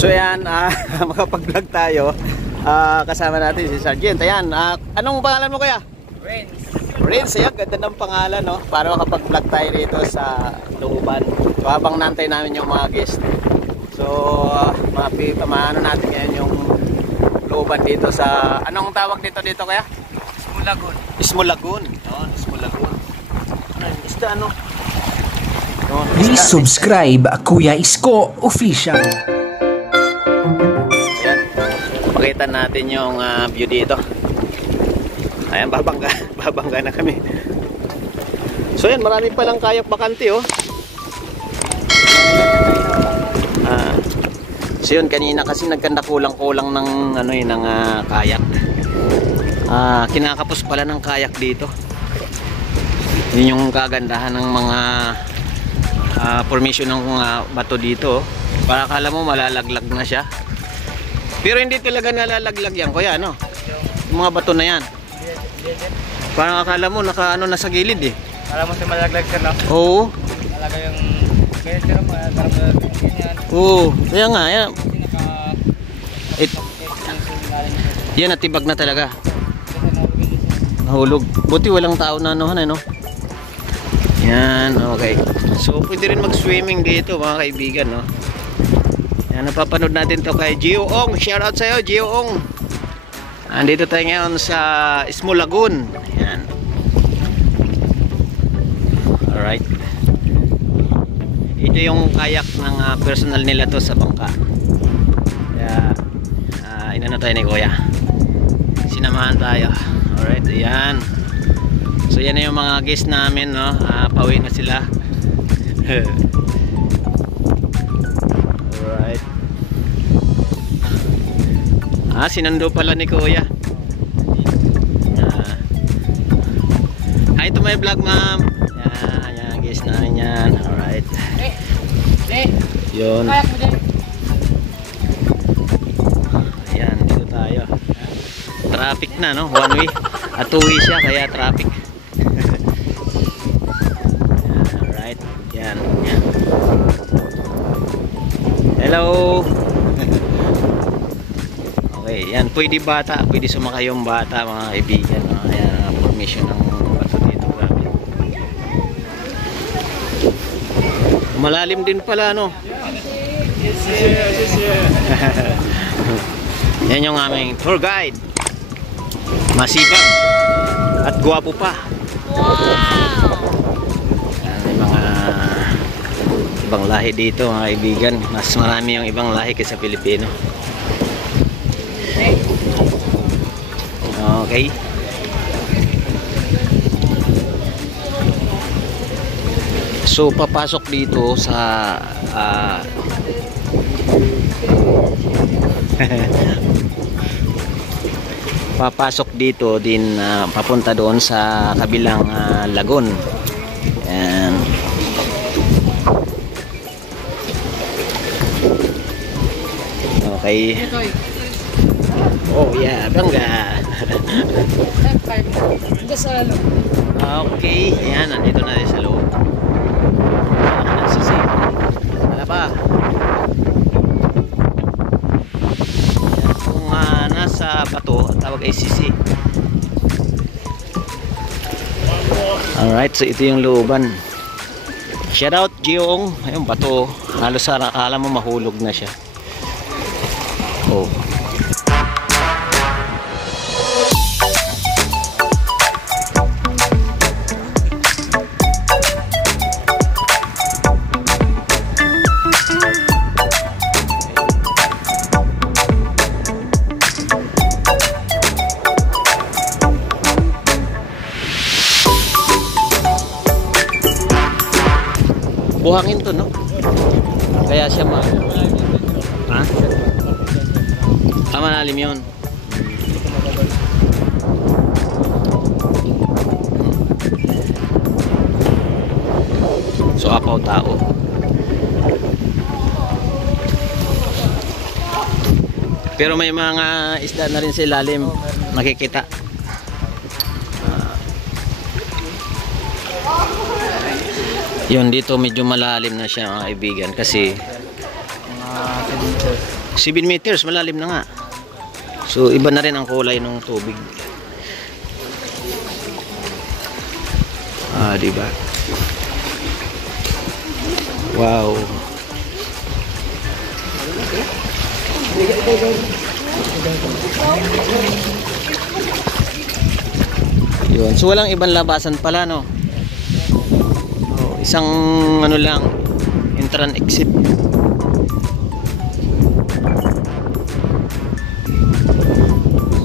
So yan, makapag-vlog tayo. Kasama natin si Sergeant. Ayan, anong pangalan mo kuya? Renz. Renz, ayan, ganda ng pangalan, no? Para makapag-vlog tayo rito sa looban. So, habang nantay namin yung mga guest. So, maano natin ngayon yung looban dito sa, anong tawag dito kuya? Smulagon. Smulagon. Yun, Smulagon. Ano yung isda, ano? Please subscribe Kuya Isko Official. Ayan, pakita natin yung view dito. Ayan, babangga na kami. So yan, marami palang kayak bakante, oh. So yun, kanina kasi nagkanda kulang-kulang ng ng kayak. Kinakapos pala ng kayak dito. Yun yung kagandahan ng mga formation ng bato dito, oh. Para akala mo malalaglag na siya. Pero hindi talaga nalalaglag yan, kuya, ano? Yung mga bato na yan. Parang akala mo naka na sa gilid, eh. Akala mo siya malalaglag siya, no? Oo. Talaga yung ganyan siya, parang malalaglag yan. Oo, kaya nga, yan. Yan, natibag na talaga. Nahulog. Buti walang tao na ano, no? Yan, okay. So, pwede rin mag-swimming dito, mga kaibigan, no? Yan, napapanood natin to kay Gio Ong. Shout out sa'yo, Gio Ong. Andito tayo ngayon sa Smulagon. Yan. Alright. Ito yung kayak ng personal nila to sa bangka. Kaya, inano tayo ni Kuya. Sinamahan tayo. Alright, ayan. So yan na yung mga guests namin, no? Pauwi na sila. Alright. Sinundo pala ni Kuya. Hi to my vlog, ma'am. Yan, guests namin yan. Alright. Yun. Ayan, dito tayo. Traffic na, no? One way. At two way siya, kaya traffic. Alright. Yan. Hello. Okay, yan. Pwede bata. Pwede sumakay yung bata, mga kaibigan. No? Ayan, formation ng bato dito. Grabe. Malalim din pala, no? Yes, sir. Yan yung aming tour guide. Masipag at gwapo pa. Wow! May mga ibang lahi dito, mga kaibigan. Mas marami yung ibang lahi kaysa Pilipino. Okay. So papasok dito sa papasok dito din papunta doon sa kabilang lagon. Ayan. Okay. Oh yeah, bangga. Okay, ayan, nandito na rin sa loob. Wala pa. Kung nasa bato, tawag ay sisi. Alright, so ito yung looban. Shout out Giong. Ayun, bato. Halos akala mo mahulog na siya. Oh. Buhangin to, no? Kaya siya ha? Malalim yun. So apaw tao. Pero may mga isda na rin sa ilalim, nakikita. Yun, dito medyo malalim na siya mga kaibigan kasi 7 meters, malalim na nga. So iba na rin ang kulay ng tubig. Diba? Wow. Yun. So walang ibang labasan pala, no? Isang ano lang, entrance exit.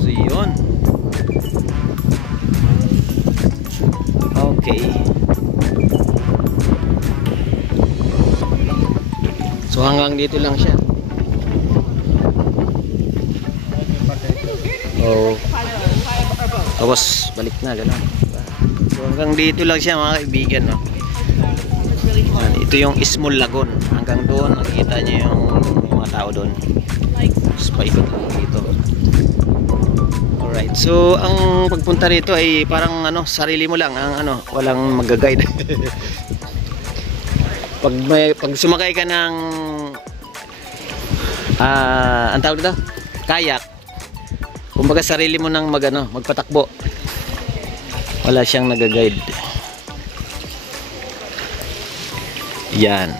So yun. Okay. So hanggang dito lang siya. Tapos balik na gano'n. So hanggang dito lang siya mga kaibigan, no? Yan, ito yung Small Lagoon. Hanggang doon nakikita niyo yung mga tao doon. Tapos paikot lang dito. Alright. So ang pagpunta rito ay parang ano, sarili mo lang ang ano, walang mag-guide. pag sumakay ka ng ang tawag dito, kayak, kumbaga sarili mo nang magpatakbo. Wala siyang nag-guide. Yan.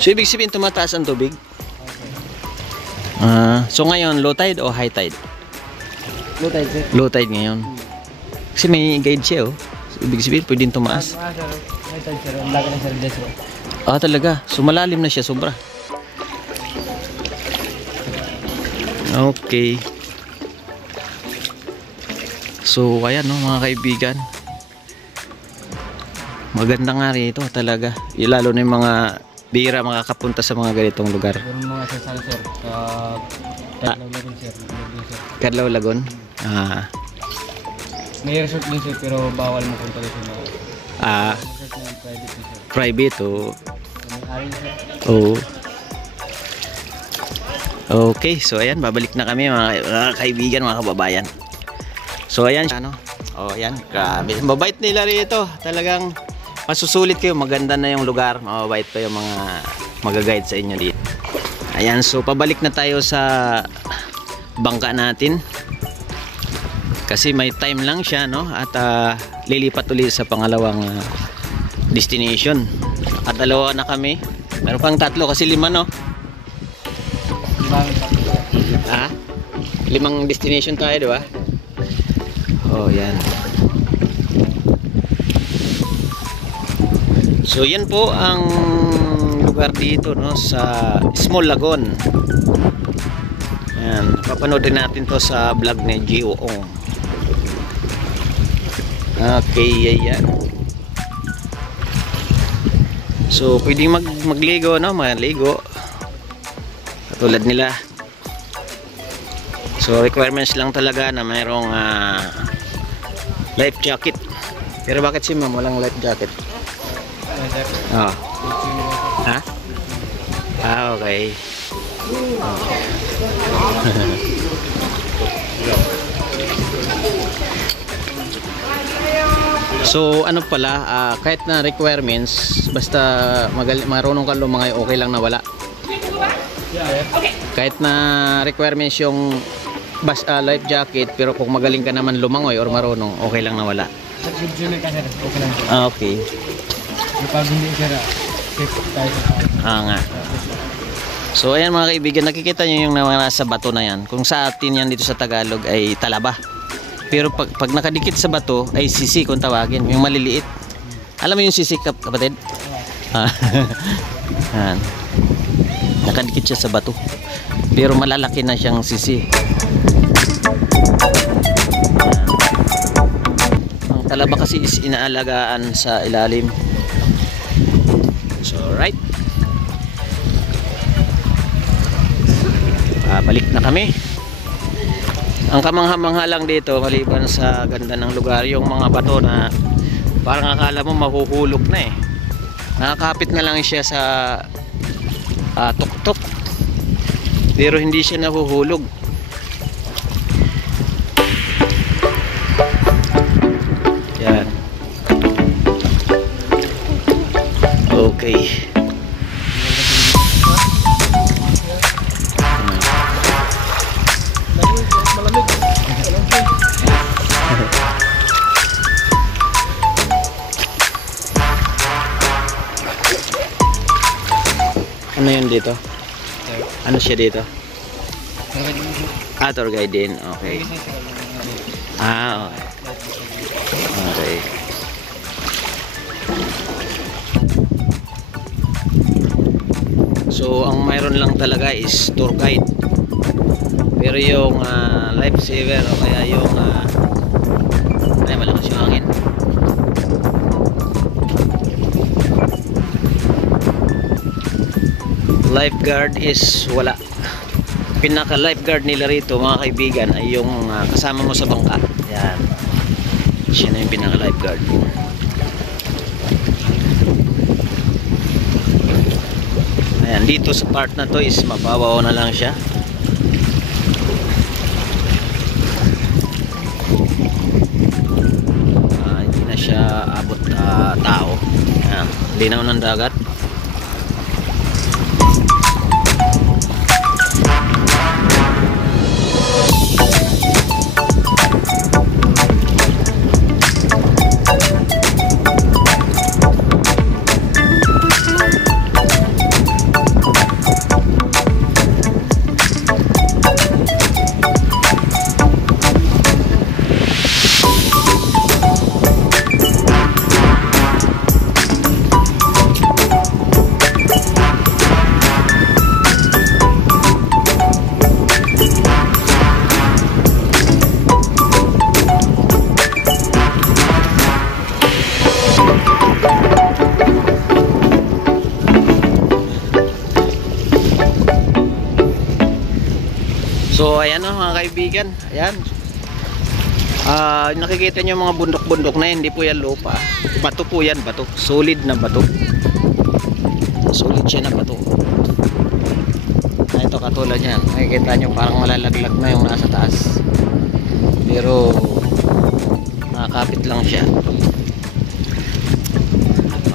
So ibig sabihin tumataas ang tubig. So ngayon low tide o high tide? Low tide, sir. Low tide ngayon. Kasi may guide siya, oh. So, ibig sabihin pwedeng tumaas. Sir. High tide, sir. Ang laki ng sir, sir. Talaga. So malalim na siya sobra. Okay. So ayan, no, mga kaibigan. Maganda nga rito talaga. Lalo na yung mga bihira makakapunta sa mga ganitong lugar. Pero mga sasal, sir. Kadlaw Lagoon, sir. Kadlaw Lagoon? May resort din, sir. Pero bawal mapunta din, sir. Resort na private, sir. Private, oh. May-ari, sir. Oo. Okay, so ayan, babalik na kami mga kaibigan, mga kababayan. So ayan, ano? Ayan, grabe. Mabait nila rito. Talagang masusulit kayo, maganda na yung lugar. Mabait pa yung mga mag-guide sa inyo dito. Ayan, so pabalik na tayo sa bangka natin. Kasi may time lang siya, no? At lilipat ulit sa pangalawang destination. At dalawa na kami. Meron pang tatlo kasi 5, no? 5 destination tayo, di ba? Yan. So yan po ang lugar dito, no, sa Small Lagoon. Yan, papanood din natin to sa vlog ni Gio Ong. Okay, yan. So pwedeng magligo, no, maligo. Katulad nila. So requirements lang talaga na mayroong life jacket. Pero bakit si ma'am walang life jacket? Okay. So ano pala, kahit na requirements, basta marunong ka lumangay, okay lang na wala. Kahit na requirements yung life jacket, pero kung magaling ka naman lumangoy or marunong, okay lang na wala. Okay lang, sir. Okay. Pag hindi, sir, safe tayo sa Nga. So ayan mga kaibigan, nakikita nyo yung nasa bato na yan. Kung sa atin yan dito sa Tagalog ay talaba. Pero pag nakadikit sa bato ay sisi kung tawagin, yung maliliit. Alam mo yung sisi, kapatid? Nakadikit siya sa bato. Pero malalaki na siyang sisi. Ang talaba kasi is inaalagaan sa ilalim. So right. Balik na kami. Ang kamangha-mangha lang dito, maliban sa ganda ng lugar, yung mga bato na parang akala mo mahuhulog na eh. Nakakapit na lang siya sa tuktok, pero hindi siya nahuhulog. Yan. Okay. position dito? Sir. Ano siya dito? Pero hindi mo Tour guide din. Okay. Okay. Okay. So, ang mayroon lang talaga is tour guide. Pero yung lifesaver o kaya yung ay malakas yung hangin. Lifeguard is wala. Pinaka lifeguard nila rito mga kaibigan ay yung kasama mo sa bangka. Yan. Siya na yung pinaka lifeguard. Ayan, dito sa part na to is mababaw na lang siya. Hindi na siya abot tao. Ayan, linaw ng dagat. So ayan o mga kaibigan, ayan. Nakikita nyo mga bundok-bundok na yan, hindi po yan lupa. Bato po yan, bato. Solid na bato. Solid siya na bato. Ito katulad yan, nakikita nyo parang malalaglag na yung nasa taas. Pero nakakapit lang siya.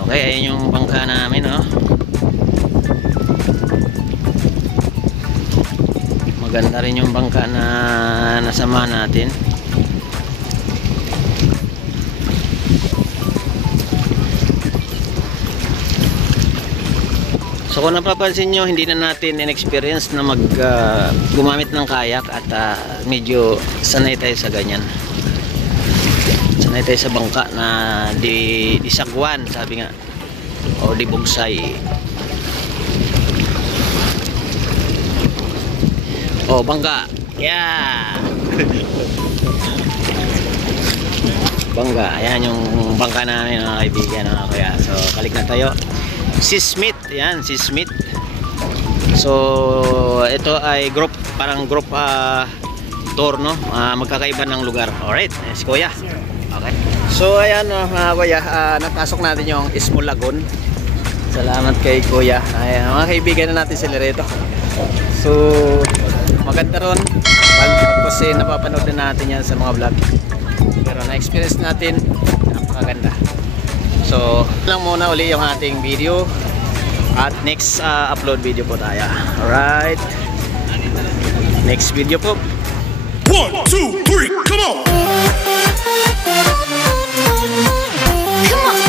Okay, ayan yung bangka namin o. Maganda rin yung bangka na nasama natin. So kung napapansin nyo, hindi na natin in-experience na gumamit ng kayak at medyo sanay tayo sa ganyan. Sanay tayo sa bangka na di sagwan, sabi nga, o di bugsay. Oh, bangga. Yeah. Bangga. Ayan yung bangka namin mga kaibigan. Kaya, so, balik na tayo. Si Smith. Ayan, si Smith. So, ito ay group, parang group tour, no? Magkakaiba ng lugar. Alright, si Kuya. Okay. So, ayan mga Kuya. Napasok natin yung Ismo Lagoon. Salamat kay Kuya. Ayan, mga kaibigan na natin sila rito. So, maganda ron kasi napapanood na natin yan sa mga vlog, pero na-experience natin, napakaganda. So lang muna uli yung ating video at next upload video po tayo. Alright, next video po. 1, 2, 3, come on! Come on.